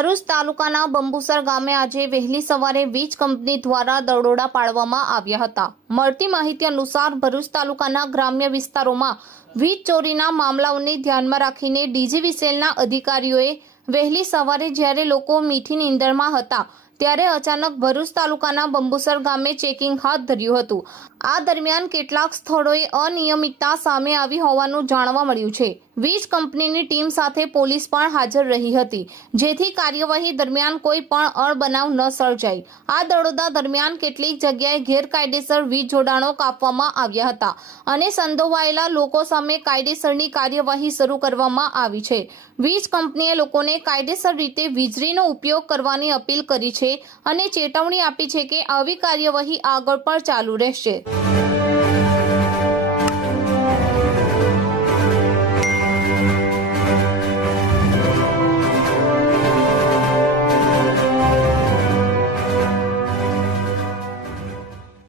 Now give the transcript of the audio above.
ભરૂચ તાલુકાના બંબુસર ગામે આજે વહેલી સવારે વીજ કંપની દ્વારા દરોડા પાડવામાં આવ્યા હતા। મળતી માહિતી અનુસાર ભરૂચ તાલુકાના ગ્રામ્ય વિસ્તારોમાં વીજ ચોરીના મામલાઓને ધ્યાનમાં રાખીને ડીજીવીસીએલના અધિકારીઓએ વહેલી સવારે જ્યારે લોકો મીઠી નીંદરમાં હતા ત્યારે અચાનક ભરૂચ તાલુકાના બંબુસર ગામે ચેકિંગ હાથ ધર્યું હતું। આ દરમિયાન કેટલાક સ્થળોએ અનિયમિતતા સામે આવી હોવાનું જાણવા મળ્યું છે। વીજ કંપનીની ટીમ સાથે પોલીસ પણ હાજર રહી હતી, જેથી કાર્યવાહી દરમિયાન કોઈ પણ અણબનાવ ન સર્જાય। આ દરોડા દરમિયાન કેટલીક જગ્યાએ ગેરકાયદેસર વીજ જોડાણો કાપવામાં આવ્યા હતા અને સંડોવાયેલા લોકો સામે કાયદેસરની કાર્યવાહી શરૂ કરવામાં આવી છે। વીજ કંપનીએ લોકોને કાયદેસર રીતે વીજળીનો ઉપયોગ કરવાની અપીલ કરી છે અને ચેતવણી આપી છે કે આવી કાર્યવાહી આગળ પણ ચાલુ રહેશે।